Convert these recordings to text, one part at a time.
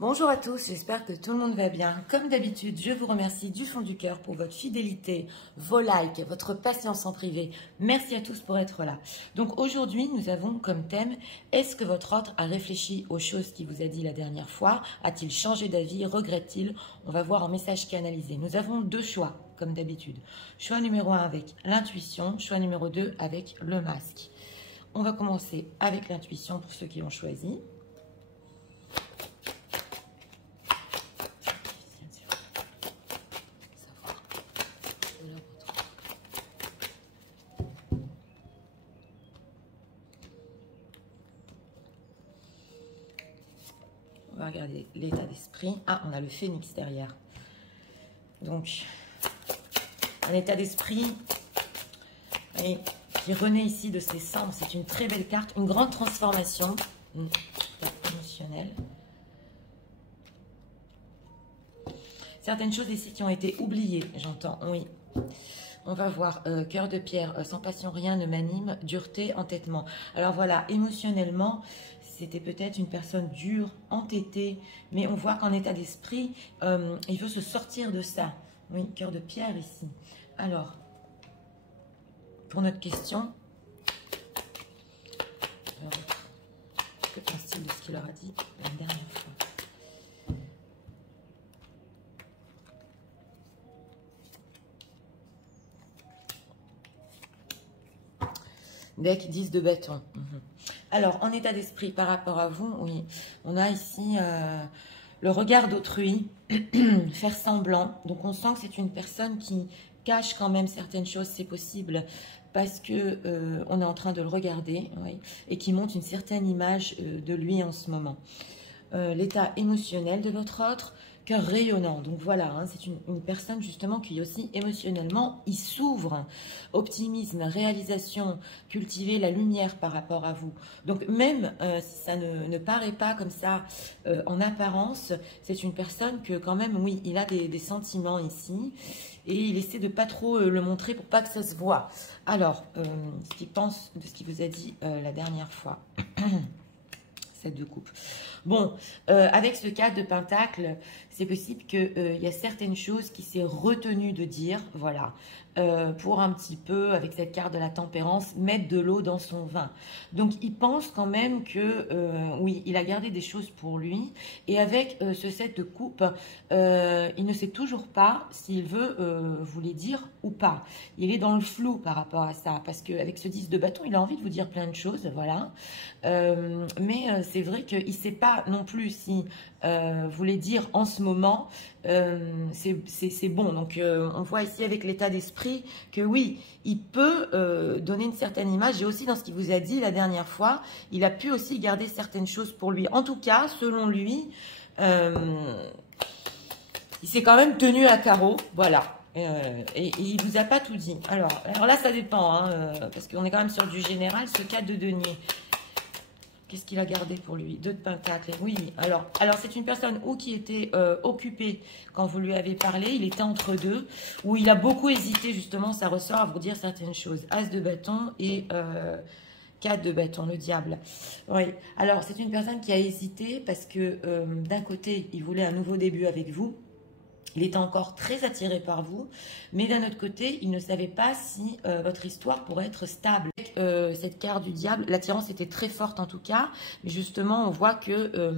Bonjour à tous, j'espère que tout le monde va bien. Comme d'habitude, je vous remercie du fond du cœur pour votre fidélité, vos likes, votre patience en privé. Merci à tous pour être là. Donc aujourd'hui, nous avons comme thème, est-ce que votre autre a réfléchi aux choses qu'il vous a dit la dernière fois? A-t-il changé d'avis? Regrette-t-il? On va voir en message canalisé. Nous avons deux choix, comme d'habitude. Choix numéro 1 avec l'intuition, choix numéro 2 avec le masque. On va commencer avec l'intuition pour ceux qui ont choisi. On va regarder l'état d'esprit. Ah, on a le phénix derrière. Donc, un état d'esprit qui renaît ici de ses cendres. C'est une très belle carte. Une grande transformation émotionnelle. Certaines choses ici qui ont été oubliées, j'entends, oui. On va voir cœur de pierre, sans passion rien ne m'anime, dureté, entêtement. Alors voilà, émotionnellement, c'était peut-être une personne dure, entêtée, mais on voit qu'en état d'esprit, il veut se sortir de ça. Oui, cœur de pierre ici. Alors, pour notre question, que pense-t-il de ce qu'il leur a dit la dernière fois? Deck 10 de bâton. Alors, en état d'esprit par rapport à vous, oui, on a ici le regard d'autrui, faire semblant. Donc, on sent que c'est une personne qui cache quand même certaines choses, c'est possible, parce que on est en train de le regarder, oui, et qui montre une certaine image de lui en ce moment. L'état émotionnel de votre autre, cœur rayonnant. Donc voilà, hein, c'est une personne justement qui aussi émotionnellement, il s'ouvre. Optimisme, réalisation, cultiver la lumière par rapport à vous. Donc même si ça ne paraît pas comme ça en apparence, c'est une personne que quand même, oui, il a des sentiments ici. Et il essaie de pas trop le montrer pour pas que ça se voit. Alors, ce qu'il pense de ce qu'il vous a dit la dernière fois. Cette de coupe. Bon, avec ce 4 de pentacle, c'est possible qu'il y a certaines choses qui s'est retenu de dire, voilà, pour un petit peu, avec cette carte de la tempérance, mettre de l'eau dans son vin. Donc, il pense quand même que, oui, il a gardé des choses pour lui. Et avec ce 7 de coupe, il ne sait toujours pas s'il veut vous les dire ou pas. Il est dans le flou par rapport à ça, parce qu'avec ce 10 de bâton, il a envie de vous dire plein de choses, voilà. Mais c'est vrai qu'il ne sait pas non plus si vous les dire en ce moment, c'est bon. Donc on voit ici avec l'état d'esprit que oui, il peut donner une certaine image. Et aussi dans ce qu'il vous a dit la dernière fois, il a pu aussi garder certaines choses pour lui. En tout cas, selon lui, il s'est quand même tenu à carreau, voilà. Et il ne vous a pas tout dit. Alors là, ça dépend, hein, parce qu'on est quand même sur du général, ce 4 de denier. Qu'est-ce qu'il a gardé pour lui? 2 de pentacle. Oui, alors c'est une personne ou qui était occupée quand vous lui avez parlé, il était entre deux, ou il a beaucoup hésité, justement, ça ressort à vous dire certaines choses. As de bâton et 4 de bâton, le diable. Oui, alors c'est une personne qui a hésité parce que d'un côté, il voulait un nouveau début avec vous. Il était encore très attiré par vous, mais d'un autre côté, il ne savait pas si votre histoire pourrait être stable. Avec cette carte du diable, l'attirance était très forte en tout cas, mais justement, on voit que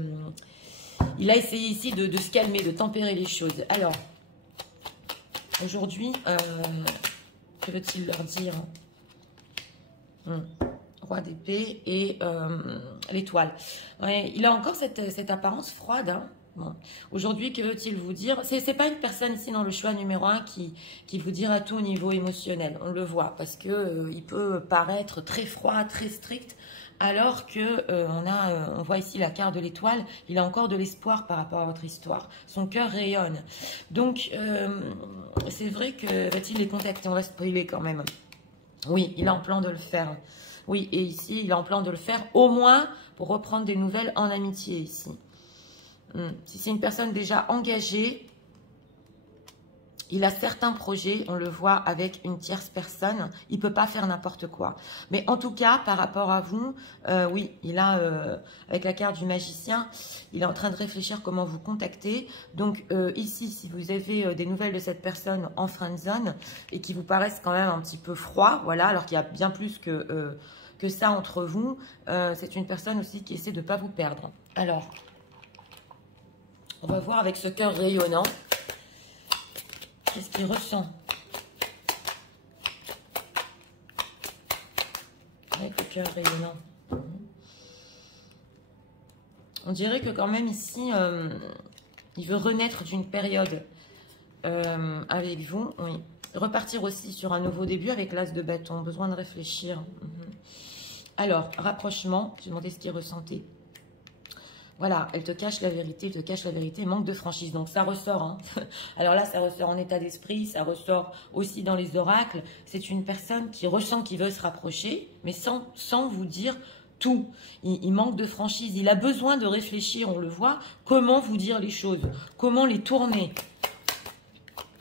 il a essayé ici de se calmer, de tempérer les choses. Alors, aujourd'hui, que veut-il leur dire? Roi d'épée et l'étoile. Ouais, il a encore cette apparence froide, hein. Bon. Aujourd'hui, que veut-il vous dire? C'est pas une personne ici dans le choix numéro 1 qui vous dira tout au niveau émotionnel. On le voit parce que il peut paraître très froid, très strict, alors que on voit ici la carte de l'étoile. Il a encore de l'espoir par rapport à votre histoire. Son cœur rayonne. Donc, c'est vrai que va-t-il les contacter? On va spoiler quand même. Oui, il a en plan de le faire. Oui, et ici, il a en plan de le faire au moins pour reprendre des nouvelles en amitié ici. Si c'est une personne déjà engagée, Il a certains projets, on le voit avec une tierce personne. Il ne peut pas faire n'importe quoi. Mais en tout cas, par rapport à vous, oui, il a, avec la carte du magicien, il est en train de réfléchir comment vous contacter. Donc ici, si vous avez des nouvelles de cette personne en friendzone et qui vous paraissent quand même un petit peu froid, voilà, alors qu'il y a bien plus que ça entre vous, c'est une personne aussi qui essaie de ne pas vous perdre. Alors, on va voir avec ce cœur rayonnant. Qu'est-ce qu'il ressent avec le cœur rayonnant? On dirait que quand même ici, il veut renaître d'une période avec vous. Oui. Repartir aussi sur un nouveau début avec l'as de bâton. Besoin de réfléchir. Alors, rapprochement. J'ai demandé ce qu'il ressentait. Voilà, elle te cache la vérité, il te cache la vérité, manque de franchise. Donc ça ressort. Hein. Alors là, ça ressort en état d'esprit, ça ressort aussi dans les oracles. C'est une personne qui ressent qu'il veut se rapprocher, mais sans vous dire tout. Il manque de franchise, il a besoin de réfléchir, on le voit. Comment vous dire les choses? Comment les tourner?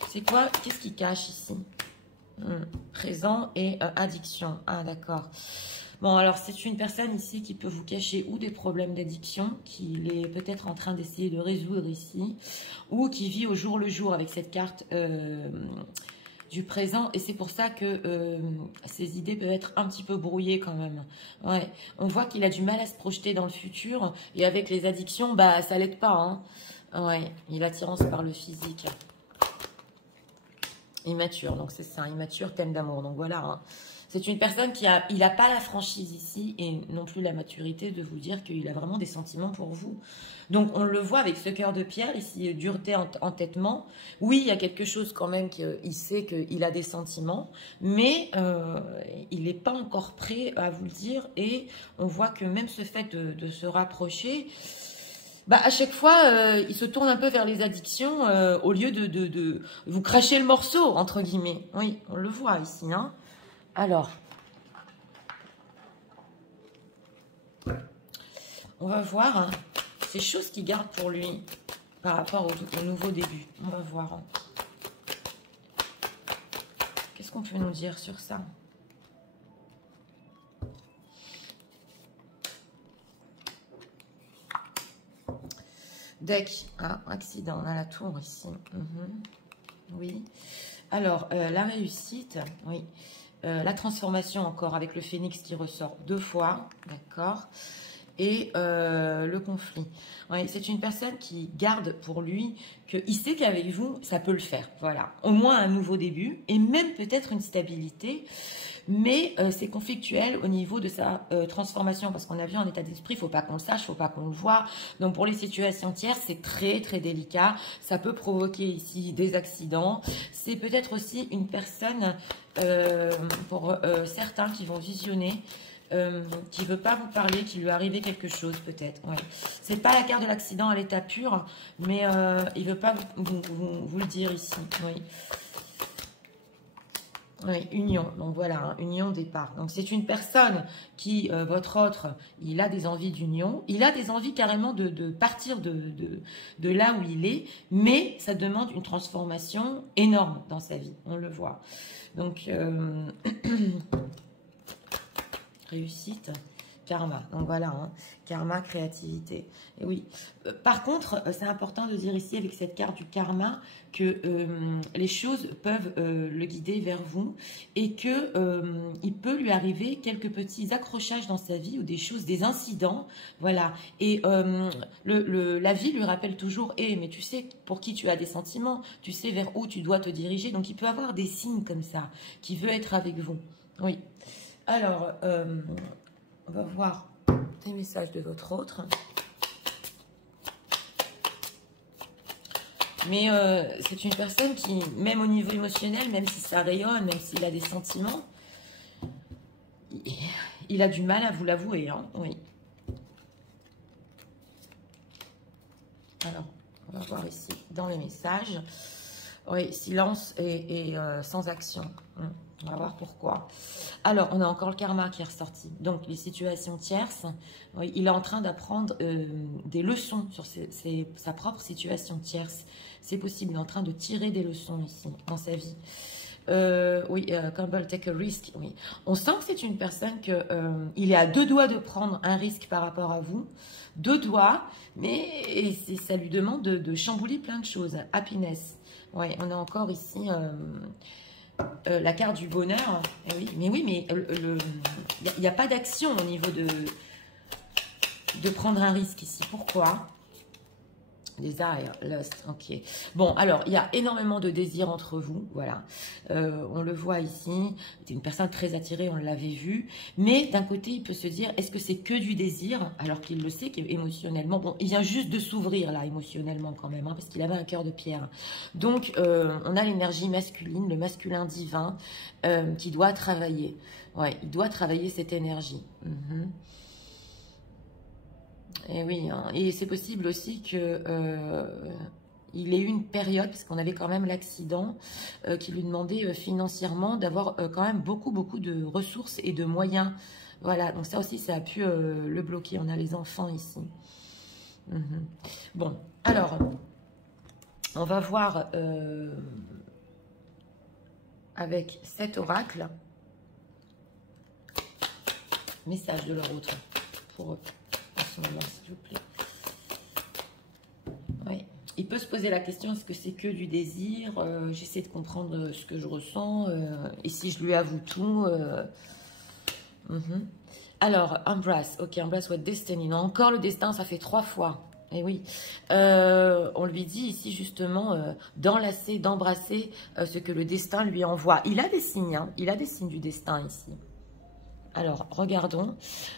C'est quoi? Qu'est-ce qu'il cache ici? Présent et addiction. Ah, d'accord. Bon, alors c'est une personne ici qui peut vous cacher ou des problèmes d'addiction, qu'il est peut-être en train d'essayer de résoudre ici, ou qui vit au jour le jour avec cette carte du présent. Et c'est pour ça que ses idées peuvent être un petit peu brouillées quand même. Ouais, on voit qu'il a du mal à se projeter dans le futur. Et avec les addictions, bah ça l'aide pas. Hein. Ouais, il a attirance par le physique. Immature, donc c'est ça, immature, thème d'amour. Donc voilà, hein. C'est une personne il n'a pas la franchise ici et non plus la maturité de vous dire qu'il a vraiment des sentiments pour vous. Donc on le voit avec ce cœur de pierre ici, dureté, entêtement. Oui, il y a quelque chose quand même qu'il sait qu'il a des sentiments, mais il n'est pas encore prêt à vous le dire. Et on voit que même ce fait de se rapprocher, bah, à chaque fois, il se tourne un peu vers les addictions au lieu de vous cracher le morceau, entre guillemets. Oui, on le voit ici, hein. Alors, on va voir hein, ces choses qu'il garde pour lui par rapport au nouveau début. On va voir. Hein. Qu'est-ce qu'on peut nous dire sur ça? Deck, ah, accident, on a la tour ici. Oui. Alors, la réussite, oui. La transformation encore avec le phénix qui ressort 2 fois, d'accord. Et le conflit. Ouais, c'est une personne qui garde pour lui qu'il sait qu'avec vous, ça peut le faire. Voilà, au moins un nouveau début et même peut-être une stabilité. Mais c'est conflictuel au niveau de sa transformation parce qu'on a vu en état d'esprit, il ne faut pas qu'on le sache, il ne faut pas qu'on le voit. Donc pour les situations tierces, c'est très très délicat. Ça peut provoquer ici des accidents. C'est peut-être aussi une personne, pour certains qui vont visionner, qui ne veut pas vous parler, qui lui est arrivé quelque chose peut-être. Ouais. C'est pas la carte de l'accident à l'état pur, mais il ne veut pas vous le dire ici. Oui. Oui, union. Donc voilà, hein, union départ. Donc c'est une personne qui, votre autre, il a des envies d'union. Il a des envies carrément de partir de là où il est, mais ça demande une transformation énorme dans sa vie. On le voit. Donc, réussite, karma. Donc voilà, hein, karma, créativité. Et oui. Par contre, c'est important de dire ici avec cette carte du karma que les choses peuvent le guider vers vous et que il peut lui arriver quelques petits accrochages dans sa vie ou des choses, des incidents, voilà. Et la vie lui rappelle toujours, mais tu sais pour qui tu as des sentiments, tu sais vers où tu dois te diriger. Donc il peut avoir des signes comme ça qui veut être avec vous. Oui. Alors, on va voir des messages de votre autre. Mais c'est une personne qui, même au niveau émotionnel, même si ça rayonne, même s'il a des sentiments, il a du mal à vous l'avouer. Hein, oui. Alors, on va voir ici dans les messages. Oui, silence et sans action. On va voir pourquoi. Alors, on a encore le karma qui est ressorti. Donc, les situations tierces, oui, il est en train d'apprendre des leçons sur sa propre situation tierce. C'est possible, il est en train de tirer des leçons ici, dans sa vie. Oui, Campbell, take a risk. Oui. On sent que c'est une personne que il est à 2 doigts de prendre un risque par rapport à vous. 2 doigts, mais ça lui demande de chambouler plein de choses. Happiness. Ouais, on a encore ici la carte du bonheur. Oui, mais il n'y a pas d'action au niveau de prendre un risque ici. Pourquoi? Desire, lust, ok. Bon, alors, il y a énormément de désirs entre vous, voilà. On le voit ici, c'est une personne très attirée, on l'avait vu. Mais d'un côté, il peut se dire, est-ce que c'est que du désir? Alors qu'il le sait, qu'émotionnellement, bon, il vient juste de s'ouvrir là, émotionnellement quand même, hein, parce qu'il avait un cœur de pierre. Donc, on a l'énergie masculine, le masculin divin, qui doit travailler. Ouais, il doit travailler cette énergie. Et oui, hein. Et c'est possible aussi que il ait eu une période, parce qu'on avait quand même l'accident, qui lui demandait financièrement d'avoir quand même beaucoup de ressources et de moyens. Voilà, donc ça aussi, ça a pu le bloquer. On a les enfants ici. Bon, alors, on va voir avec cet oracle, message de leur autre pour eux. S'il vous plaît. Oui. Il peut se poser la question, est-ce que c'est que du désir? J'essaie de comprendre ce que je ressens. Et si je lui avoue tout Alors, embrace. Ok, embrace what destiny. Non, encore le destin, ça fait 3 fois. Et oui. On lui dit ici justement d'enlacer, d'embrasser ce que le destin lui envoie. Il a des signes, hein. Il a des signes du destin ici. Alors, regardons.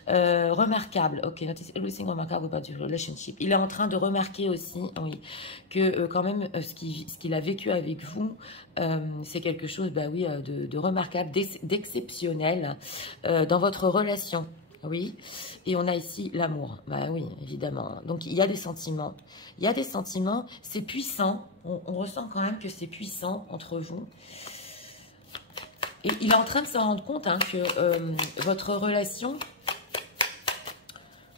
Remarquable. Ok, notice everything remarkable about your relationship. Il est en train de remarquer aussi, oui, que quand même, ce qu'il a vécu avec vous, c'est quelque chose, bah oui, de remarquable, d'exceptionnel dans votre relation. Oui, et on a ici l'amour. Bah oui, évidemment. Donc, il y a des sentiments. Il y a des sentiments, c'est puissant. On ressent quand même que c'est puissant entre vous. Et il est en train de se rendre compte hein, que votre relation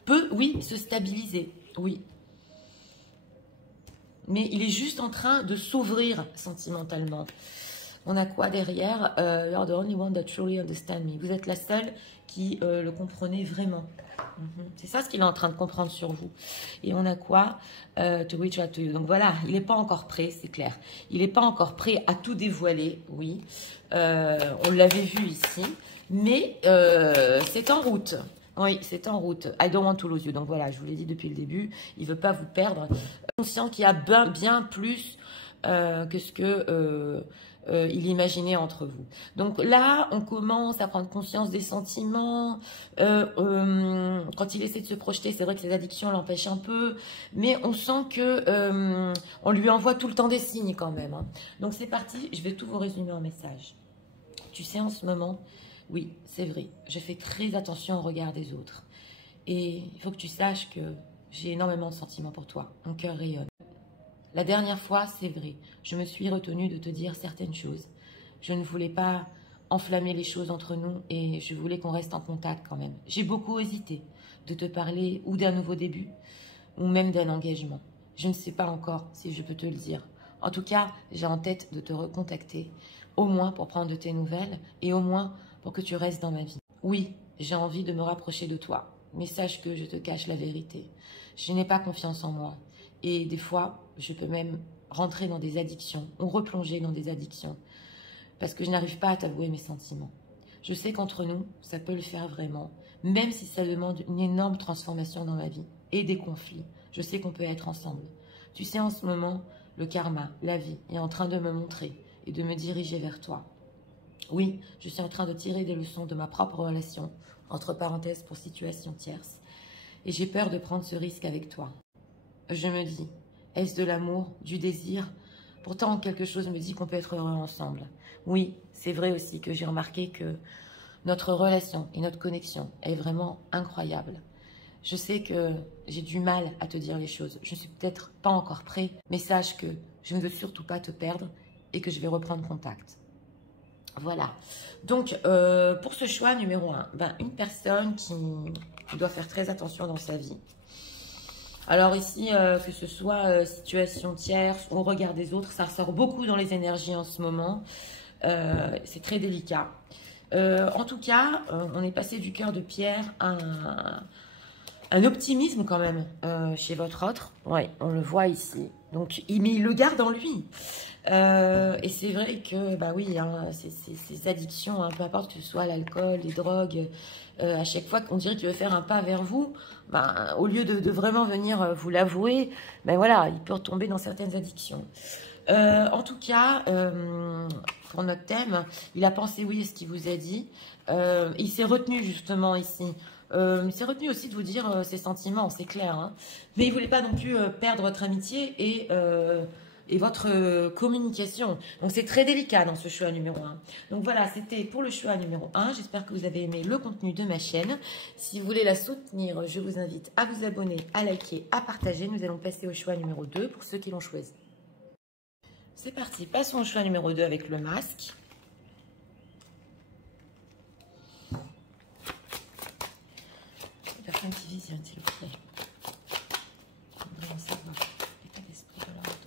peut, oui, se stabiliser. Oui. Mais il est juste en train de s'ouvrir sentimentalement. On a quoi derrière? You're the only one that truly understand me. Vous êtes la seule qui le comprenez vraiment. C'est ça ce qu'il est en train de comprendre sur vous. Et on a quoi? To reach out to you. Donc voilà, il n'est pas encore prêt, c'est clair. Il n'est pas encore prêt à tout dévoiler, oui. On l'avait vu ici. Mais c'est en route. Oui, c'est en route. I don't want to lose you. Donc voilà, je vous l'ai dit depuis le début, il ne veut pas vous perdre. Conscient qu'il y a bien plus que ce que il imaginait entre vous. Donc là, on commence à prendre conscience des sentiments. Quand il essaie de se projeter, c'est vrai que ses addictions l'empêchent un peu, mais on sent que on lui envoie tout le temps des signes quand même. Hein. Donc c'est parti, je vais tout vous résumer en message. Tu sais, en ce moment, oui, c'est vrai, je fais très attention au regard des autres. Et il faut que tu saches que j'ai énormément de sentiments pour toi. Mon cœur rayonne. La dernière fois, c'est vrai, je me suis retenue de te dire certaines choses. Je ne voulais pas enflammer les choses entre nous et je voulais qu'on reste en contact quand même. J'ai beaucoup hésité de te parler ou d'un nouveau début ou même d'un engagement. Je ne sais pas encore si je peux te le dire. En tout cas, j'ai en tête de te recontacter, au moins pour prendre de tes nouvelles et au moins pour que tu restes dans ma vie. Oui, j'ai envie de me rapprocher de toi, mais sache que je te cache la vérité. Je n'ai pas confiance en moi. Et des fois, je peux même rentrer dans des addictions ou replonger dans des addictions parce que je n'arrive pas à t'avouer mes sentiments. Je sais qu'entre nous, ça peut le faire vraiment, même si ça demande une énorme transformation dans ma vie et des conflits. Je sais qu'on peut être ensemble. Tu sais, en ce moment, le karma, la vie, est en train de me montrer et de me diriger vers toi. Oui, je suis en train de tirer des leçons de ma propre relation, entre parenthèses pour situation tierce, et j'ai peur de prendre ce risque avec toi. Je me dis, est-ce de l'amour, du désir? Pourtant, quelque chose me dit qu'on peut être heureux ensemble. Oui, c'est vrai aussi que j'ai remarqué que notre relation et notre connexion est vraiment incroyable. Je sais que j'ai du mal à te dire les choses. Je ne suis peut-être pas encore prêt, mais sache que je ne veux surtout pas te perdre et que je vais reprendre contact. Voilà. Donc, pour ce choix numéro 1, ben, une personne qui doit faire très attention dans sa vie. Alors ici, que ce soit situation tierce ou regard des autres, ça ressort beaucoup dans les énergies en ce moment. C'est très délicat. En tout cas, on est passé du cœur de pierre à un optimisme quand même chez votre autre. Oui, on le voit ici. Donc, il le garde en lui. Et c'est vrai que, bah oui, hein, ces addictions, hein, peu importe que ce soit l'alcool, les drogues, à chaque fois qu'on dirait qu'il veut faire un pas vers vous, bah, au lieu de vraiment venir vous l'avouer, ben voilà, il peut retomber dans certaines addictions. En tout cas, pour notre thème, il a pensé oui à ce qu'il vous a dit. Il s'est retenu justement ici. Il s'est retenu aussi de vous dire ses sentiments, c'est clair. Hein. Mais il ne voulait pas non plus perdre votre amitié et votre communication. Donc c'est très délicat dans ce choix numéro 1. Donc voilà, c'était pour le choix numéro 1. J'espère que vous avez aimé le contenu de ma chaîne. Si vous voulez la soutenir, je vous invite à vous abonner, à liker, à partager. Nous allons passer au choix numéro 2 pour ceux qui l'ont choisi. C'est parti, passons au choix numéro 2 avec le masque. Les personnes qui visionnent, s'il vous plaît. J'aimerais en savoir l'état d'esprit de leur autre.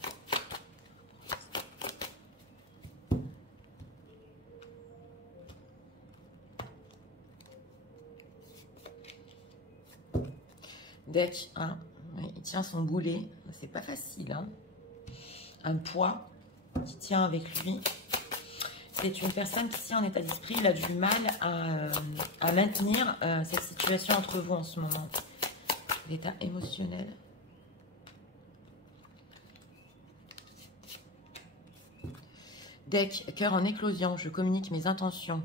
Deck, hein, il tient son boulet. C'est pas facile, hein. Un poids qui tient avec lui. C'est une personne qui, en état d'esprit, il a du mal à maintenir cette situation entre vous en ce moment. L'état émotionnel. Deck, cœur en éclosion, je communique mes intentions.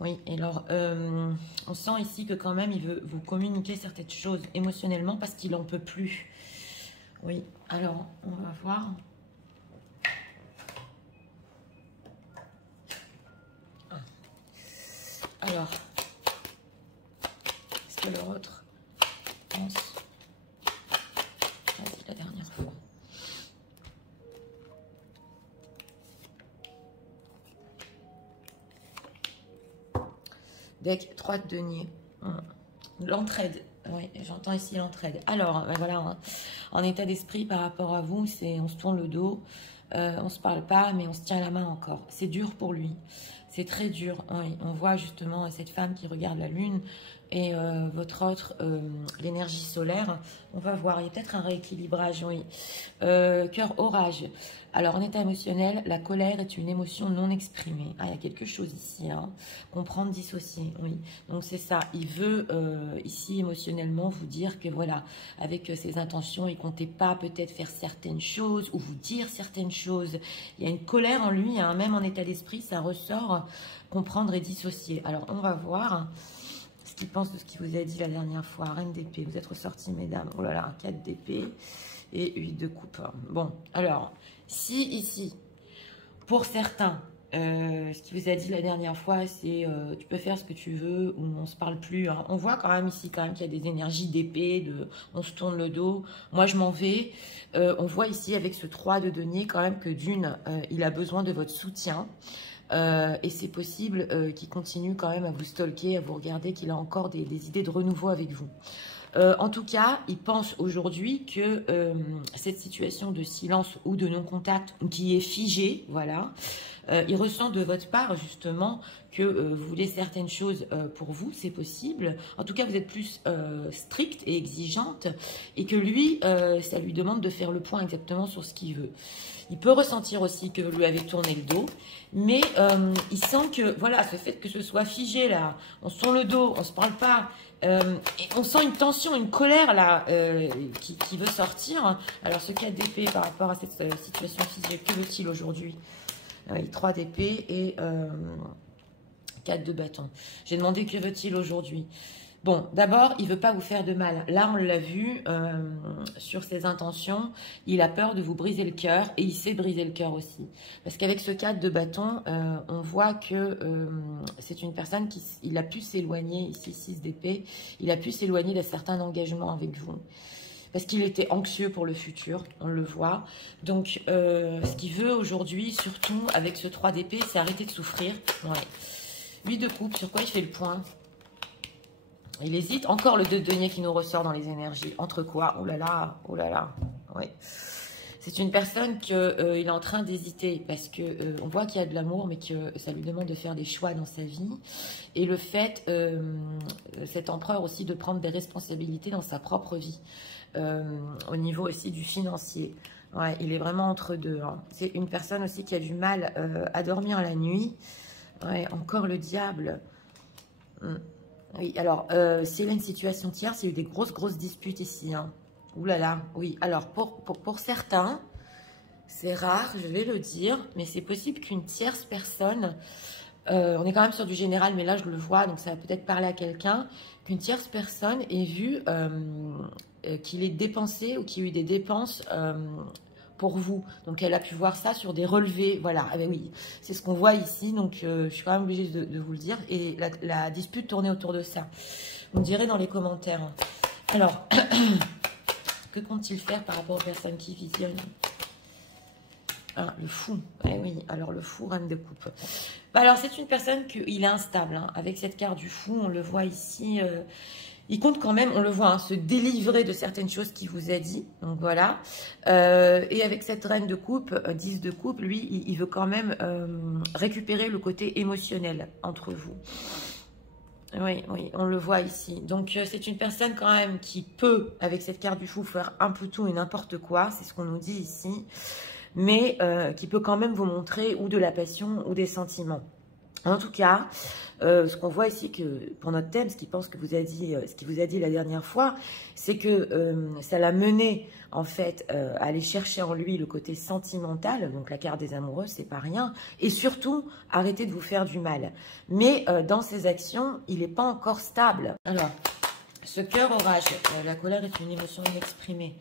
Oui, et alors, on sent ici que quand même, il veut vous communiquer certaines choses émotionnellement parce qu'il n'en peut plus. Oui, alors, on va voir. Alors, est-ce que l'autre pense... Vas-y, la dernière fois. Deck 3 de denier. L'entraide. Oui, j'entends ici l'entraide. Alors, ben voilà, hein, en état d'esprit par rapport à vous, c'est on se tourne le dos, on se parle pas, mais on se tient la main encore. C'est dur pour lui. C'est très dur. Oui, on voit justement cette femme qui regarde la lune et votre autre, l'énergie solaire. On va voir, il y a peut-être un rééquilibrage, oui. Cœur orage. Alors, en état émotionnel, la colère est une émotion non exprimée. Ah, il y a quelque chose ici, hein. Comprendre, dissocier, oui. Donc, c'est ça. Il veut, ici, émotionnellement, vous dire que, voilà, avec ses intentions, il ne comptait pas peut-être faire certaines choses ou vous dire certaines choses. Il y a une colère en lui, hein, même en état d'esprit, ça ressort, comprendre et dissocier. Alors, on va voir ce qu'il pense de ce qu'il vous a dit la dernière fois. Reine d'épée, vous êtes ressorties, mesdames. Oh là là, 4 d'épée et 8 de coupe. Bon, alors... Si ici, pour certains, ce qu'il vous a dit la dernière fois, c'est tu peux faire ce que tu veux ou on se parle plus. Hein. On voit quand même ici qu'il y a des énergies d'épée, on se tourne le dos. Moi, je m'en vais. On voit ici avec ce 3 de denier quand même que d'une, il a besoin de votre soutien. Et c'est possible qu'il continue quand même à vous stalker, à vous regarder, qu'il a encore des idées de renouveau avec vous. En tout cas, il pense aujourd'hui que cette situation de silence ou de non-contact qui est figée, voilà, il ressent de votre part justement que vous voulez certaines choses pour vous, c'est possible. En tout cas, vous êtes plus stricte et exigeante et que lui, ça lui demande de faire le point exactement sur ce qu'il veut. Il peut ressentir aussi que vous lui avez tourné le dos, mais il sent que, voilà, ce fait que ce soit figé là, on se tourne le dos, on ne se parle pas, et on sent une tension, une colère là qui veut sortir. Alors ce 4 d'épée par rapport à cette situation figée, que veut-il aujourd'hui? 3 d'épée et 4 de bâton. J'ai demandé que veut-il aujourd'hui. Bon, d'abord, il ne veut pas vous faire de mal. Là, on l'a vu sur ses intentions. Il a peur de vous briser le cœur et il sait briser le cœur aussi. Parce qu'avec ce 4 de bâton, on voit que c'est une personne qui il a pu s'éloigner, ici 6 d'épée, il a pu s'éloigner d'un certain engagement avec vous. parce qu'il était anxieux pour le futur, on le voit. Donc, ce qu'il veut aujourd'hui, surtout avec ce 3 d'épée, c'est arrêter de souffrir. Ouais. 8 de coupe, sur quoi il fait le point? Il hésite. Encore le 2 de denier qui nous ressort dans les énergies. Entre quoi? Oh là là, oh là là. Ouais. C'est une personne qu'il est en train d'hésiter parce que on voit qu'il y a de l'amour, mais que ça lui demande de faire des choix dans sa vie. Et le fait, cet empereur aussi, de prendre des responsabilités dans sa propre vie. Au niveau aussi du financier. Ouais, il est vraiment entre deux. Hein. C'est une personne aussi qui a du mal à dormir la nuit. Ouais, encore le diable. Oui, alors, s'il y a une situation tierce, il y a eu des grosses disputes ici. Hein. Ouh là là, oui. Alors, pour certains, c'est rare, je vais le dire, mais c'est possible qu'une tierce personne, on est quand même sur du général, mais là, je le vois, donc ça va peut-être parler à quelqu'un, qu'une tierce personne ait vu qu'il ait dépensé ou qu'il y ait eu des dépenses pour vous. Donc, elle a pu voir ça sur des relevés. Voilà, ah ben oui, c'est ce qu'on voit ici. Donc, je suis quand même obligée de vous le dire. Et la dispute tournait autour de ça. Vous me direz dans les commentaires. Alors, que compte-t-il faire par rapport aux personnes qui visionnent? Ah, le fou. Eh oui, alors le fou, reine de coupe. Bah alors, c'est une personne qu'il est instable. Hein. Avec cette carte du fou, on le voit ici... il compte quand même, on le voit, hein, se délivrer de certaines choses qu'il vous a dit. Donc voilà. Et avec cette reine de coupe, 10 de coupe, lui, il veut quand même récupérer le côté émotionnel entre vous. Oui, oui, on le voit ici. Donc c'est une personne quand même qui peut, avec cette carte du fou, faire un peu tout et n'importe quoi. C'est ce qu'on nous dit ici. Mais qui peut quand même vous montrer ou de la passion ou des sentiments. En tout cas, ce qu'on voit ici, que pour notre thème, ce qu'il pense que vous a dit, ce qu'il vous a dit la dernière fois, c'est que ça l'a mené en fait à aller chercher en lui le côté sentimental. Donc la carte des amoureux, c'est pas rien. Et surtout, arrêter de vous faire du mal. Mais dans ses actions, il n'est pas encore stable. Alors, ce cœur orage, la colère est une émotion inexprimée.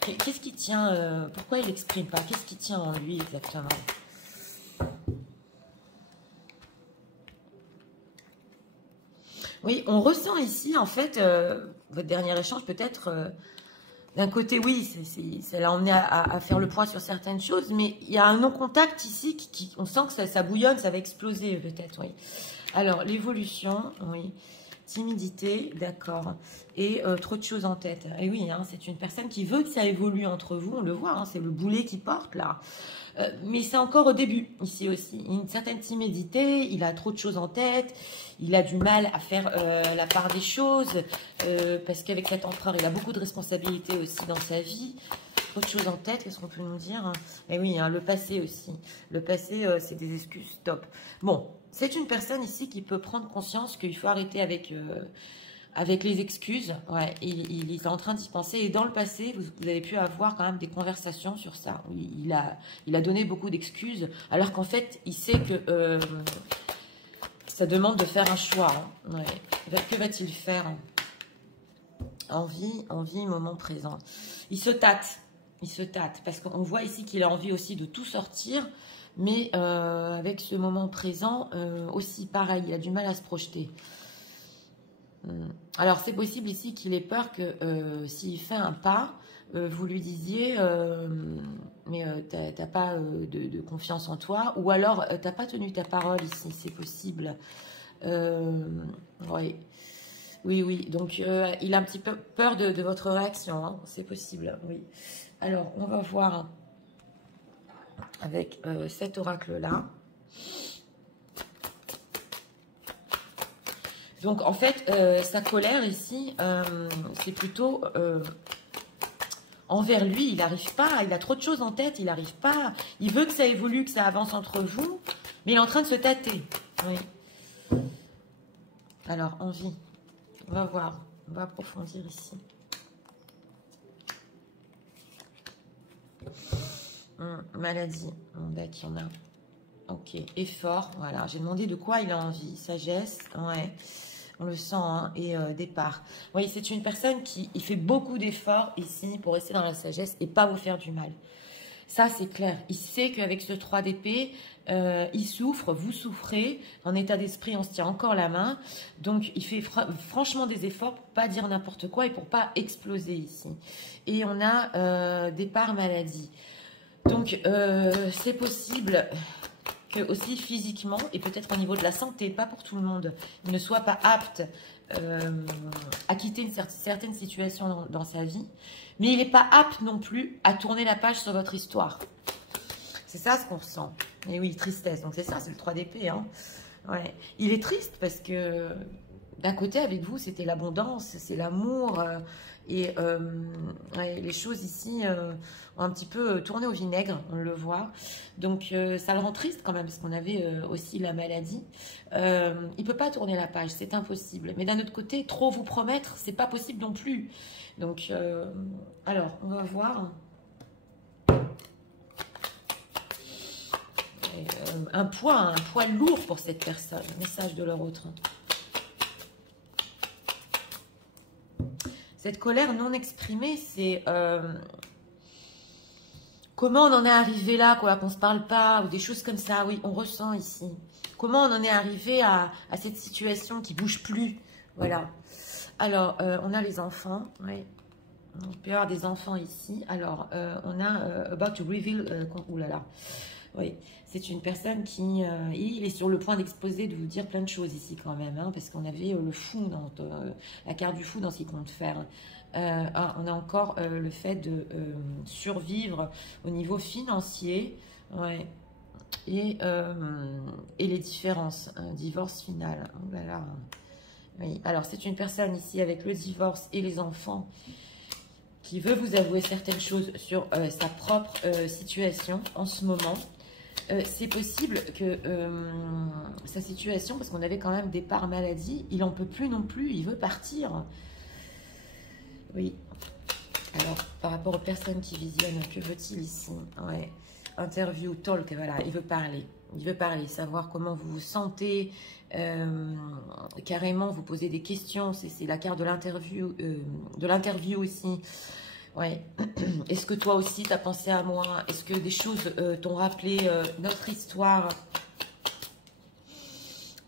Qu'est-ce qui tient pourquoi il n'exprime pas? Qu'est-ce qui tient en lui exactement? Oui, on ressent ici, en fait, votre dernier échange, peut-être, d'un côté, oui, ça l'a emmené à faire le point sur certaines choses, mais il y a un non-contact ici, on sent que ça bouillonne, ça va exploser, peut-être, oui. Alors, l'évolution, oui. Timidité, d'accord. Et trop de choses en tête. Et oui, hein, c'est une personne qui veut que ça évolue entre vous, on le voit, hein, c'est le boulet qui porte, là. Mais c'est encore au début, ici aussi. Une certaine timidité, il a trop de choses en tête, il a du mal à faire la part des choses, parce qu'avec cet empereur, il a beaucoup de responsabilités aussi dans sa vie. Trop de choses en tête, qu'est-ce qu'on peut nous dire? Et oui, hein, le passé aussi. Le passé, c'est des excuses, top. Bon, c'est une personne ici qui peut prendre conscience qu'il faut arrêter avec les excuses. Ouais, il est en train d'y penser. Et dans le passé, vous avez pu avoir quand même des conversations sur ça. Il a donné beaucoup d'excuses, alors qu'en fait, il sait que ça demande de faire un choix. Hein. Ouais. Que va-t-il faire? Envie, moment présent. Il se tâte. Il se tâte. Parce qu'on voit ici qu'il a envie aussi de tout sortir. Mais avec ce moment présent, aussi pareil, il a du mal à se projeter. Alors, c'est possible ici qu'il ait peur que s'il fait un pas, vous lui disiez mais t'as pas de confiance en toi, ou alors t'as pas tenu ta parole ici, c'est possible. Oui, oui, donc il a un petit peu peur de votre réaction, hein. C'est possible, oui. Alors, on va voir avec cet oracle-là. Donc, en fait, sa colère ici, c'est plutôt envers lui. Il n'arrive pas, il a trop de choses en tête, il n'arrive pas. Il veut que ça évolue, que ça avance entre vous, mais il est en train de se tâter. Oui. Alors, envie. On va voir, on va approfondir ici. Maladie, d'accord, il y en a. Ok, effort, voilà. J'ai demandé de quoi il a envie. Sagesse, ouais. On le sent, hein, et départ. Oui, c'est une personne qui fait beaucoup d'efforts ici pour rester dans la sagesse et pas vous faire du mal. Ça, c'est clair. Il sait qu'avec ce 3 d'épée, il souffre, vous souffrez. En état d'esprit, on se tient encore la main. Donc, il fait franchement des efforts pour pas dire n'importe quoi et pour pas exploser ici. Et on a départ maladie. Donc, c'est possible que aussi physiquement et peut-être au niveau de la santé, pas pour tout le monde, il ne soit pas apte à quitter une certaine situation dans sa vie, mais il n'est pas apte non plus à tourner la page sur votre histoire. C'est ça ce qu'on ressent. Et oui, tristesse. Donc c'est ça, c'est le 3 d'épée. Hein. Ouais. Il est triste parce que d'un côté, avec vous, c'était l'abondance, c'est l'amour. Ouais, les choses ici ont un petit peu tourné au vinaigre, on le voit. Donc ça le rend triste quand même, parce qu'on avait aussi la maladie. Il ne peut pas tourner la page, c'est impossible. Mais d'un autre côté, trop vous promettre, c'est pas possible non plus. Donc, alors, on va voir. Un poids lourd pour cette personne. Message de leur autre. Cette colère non exprimée, c'est comment on en est arrivé là, quoi, qu'on ne se parle pas, ou des choses comme ça. Oui, on ressent ici. Comment on en est arrivé à cette situation qui ne bouge plus. Voilà. Alors, on a les enfants. Oui. On peut y avoir des enfants ici. Alors, on a about to reveal. Oulala. Oui, c'est une personne qui il est sur le point d'exposer, de vous dire plein de choses ici quand même, hein, parce qu'on avait le fou, la carte du fou dans ce qu'il compte faire. On a encore le fait de survivre au niveau financier, ouais, et les différences, un divorce final. Oh là là. Oui. Alors, c'est une personne ici avec le divorce et les enfants qui veut vous avouer certaines choses sur sa propre situation en ce moment. C'est possible que sa situation, parce qu'on avait quand même des parts maladie, il n'en peut plus non plus, il veut partir. Oui. Alors, par rapport aux personnes qui visionnent, que veut-il ici? Ouais. Interview, talk, voilà, il veut parler. Il veut parler, savoir comment vous vous sentez, carrément vous poser des questions, c'est la carte de l'interview aussi. Ouais. Est-ce que toi aussi, tu as pensé à moi? Est-ce que des choses t'ont rappelé notre histoire?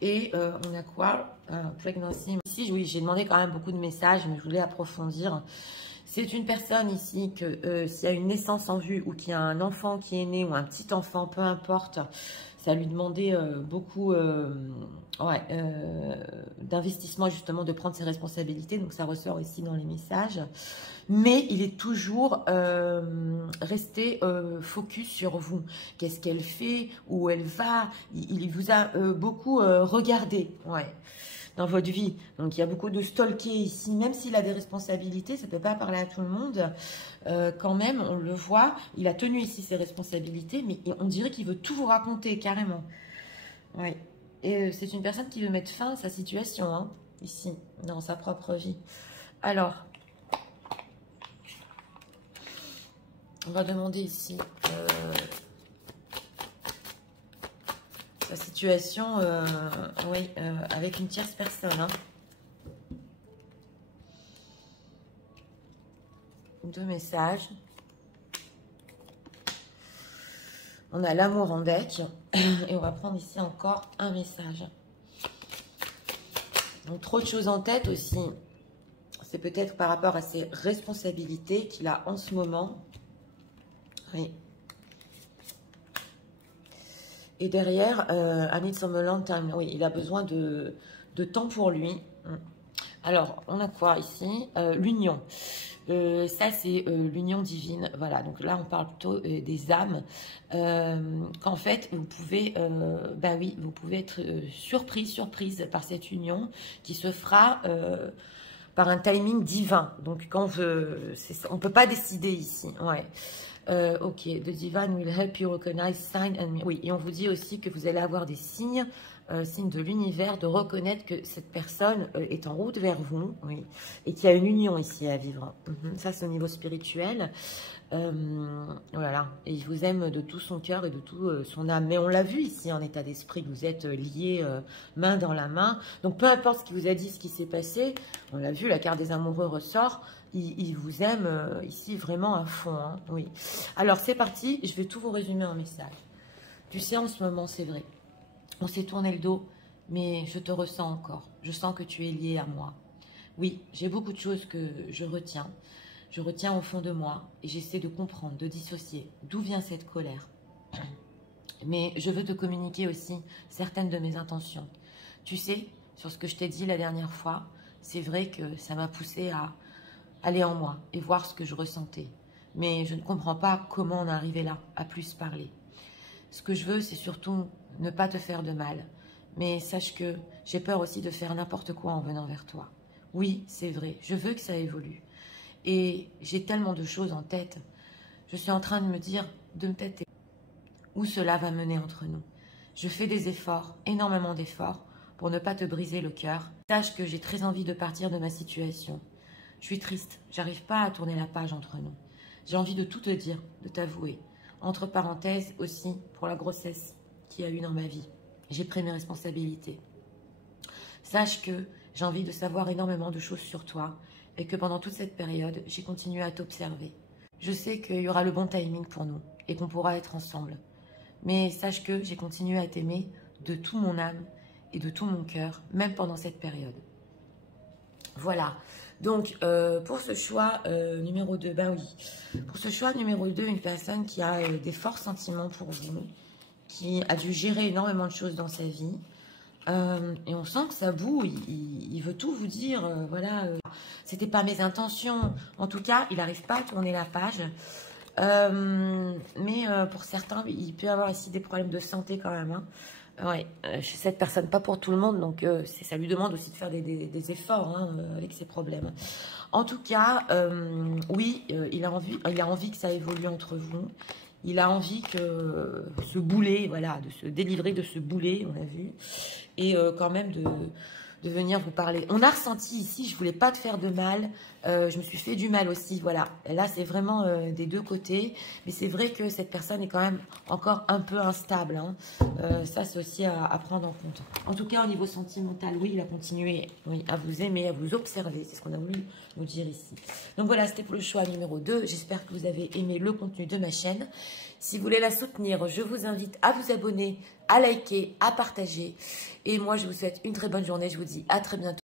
Et on a quoi? Pregnancy. Ici, oui, j'ai demandé quand même beaucoup de messages, mais je voulais approfondir. C'est une personne ici que s'il y a une naissance en vue ou qu'il y a un enfant qui est né ou un petit enfant, peu importe, ça lui demandait beaucoup d'investissement justement, de prendre ses responsabilités. Donc ça ressort ici dans les messages. Mais il est toujours resté focus sur vous. Qu'est-ce qu'elle fait? Où elle va? Il vous a beaucoup regardé, ouais, dans votre vie. Donc, il y a beaucoup de stalker ici. Même s'il a des responsabilités, ça ne peut pas parler à tout le monde. Quand même, on le voit. Il a tenu ici ses responsabilités, mais on dirait qu'il veut tout vous raconter, carrément. Ouais. Et c'est une personne qui veut mettre fin à sa situation, hein, ici, dans sa propre vie. Alors... on va demander ici sa situation oui, avec une tierce personne. Hein. 2 messages. On a l'amour en deck. Et on va prendre ici encore un message. Donc, trop de choses en tête aussi. C'est peut-être par rapport à ses responsabilités qu'il a en ce moment. Oui. Et derrière, I need some long time. Oui, il a besoin de temps pour lui. Alors, on a quoi ici? L'union. Ça, c'est l'union divine. Voilà, donc là, on parle plutôt des âmes. Qu'en fait, vous pouvez, bah oui, vous pouvez être surprise par cette union qui se fera par un timing divin. Donc, quand on ne peut pas décider ici. Ouais. Ok, the divine will help you recognize sign and... Oui, et on vous dit aussi que vous allez avoir des signes signe de l'univers, de reconnaître que cette personne est en route vers vous, oui, et qu'il y a une union ici à vivre. Ça, c'est au niveau spirituel. Voilà, et il vous aime de tout son cœur et de tout son âme. Mais on l'a vu ici en état d'esprit, que vous êtes liés main dans la main. Donc, peu importe ce qu'il vous a dit, ce qui s'est passé, on l'a vu, la carte des amoureux ressort. Il vous aime ici vraiment à fond, hein, oui. Alors, c'est parti, je vais tout vous résumer en message. Tu sais, en ce moment, c'est vrai. On s'est tourné le dos, mais je te ressens encore. Je sens que tu es lié à moi. Oui, j'ai beaucoup de choses que je retiens. Je retiens au fond de moi et j'essaie de comprendre, de dissocier d'où vient cette colère. Mais je veux te communiquer aussi certaines de mes intentions. Tu sais, sur ce que je t'ai dit la dernière fois, c'est vrai que ça m'a poussé à aller en moi et voir ce que je ressentais. Mais je ne comprends pas comment on est arrivé là, à plus parler. Ce que je veux, c'est surtout ne pas te faire de mal. Mais sache que j'ai peur aussi de faire n'importe quoi en venant vers toi. Oui, c'est vrai, je veux que ça évolue. Et j'ai tellement de choses en tête. Je suis en train de me dire, de me têter, où cela va mener entre nous. Je fais des efforts, énormément d'efforts, pour ne pas te briser le cœur. Sache que j'ai très envie de partir de ma situation. Je suis triste, j'arrive pas à tourner la page entre nous. J'ai envie de tout te dire, de t'avouer. Entre parenthèses aussi, pour la grossesse qu'il y a eu dans ma vie. J'ai pris mes responsabilités. Sache que j'ai envie de savoir énormément de choses sur toi et que pendant toute cette période, j'ai continué à t'observer. Je sais qu'il y aura le bon timing pour nous et qu'on pourra être ensemble. Mais sache que j'ai continué à t'aimer de tout mon âme et de tout mon cœur, même pendant cette période. Voilà. Donc, pour ce choix numéro 2, ben oui. Pour ce choix numéro 2, une personne qui a des forts sentiments pour vous, qui a dû gérer énormément de choses dans sa vie. Et on sent que ça boue, il veut tout vous dire, voilà, c'était pas mes intentions. En tout cas, il n'arrive pas à tourner la page. Mais pour certains, il peut y avoir ici des problèmes de santé quand même. Hein. Ouais, chez cette personne, pas pour tout le monde, donc ça lui demande aussi de faire des efforts hein, avec ses problèmes. En tout cas, oui, il a envie que ça évolue entre vous. Il a envie que ce boulet, voilà, de se délivrer de ce boulet, on a vu, et quand même de venir vous parler. On a ressenti ici, je voulais pas te faire de mal, je me suis fait du mal aussi, voilà. Et là, c'est vraiment des deux côtés, mais c'est vrai que cette personne est quand même encore un peu instable. Hein. Ça, c'est aussi à prendre en compte. En tout cas, au niveau sentimental, oui, il a continué oui, à vous aimer, à vous observer. C'est ce qu'on a voulu nous dire ici. Donc voilà, c'était pour le choix numéro 2. J'espère que vous avez aimé le contenu de ma chaîne. Si vous voulez la soutenir, je vous invite à vous abonner, à liker, à partager. Et moi, je vous souhaite une très bonne journée. Je vous dis à très bientôt.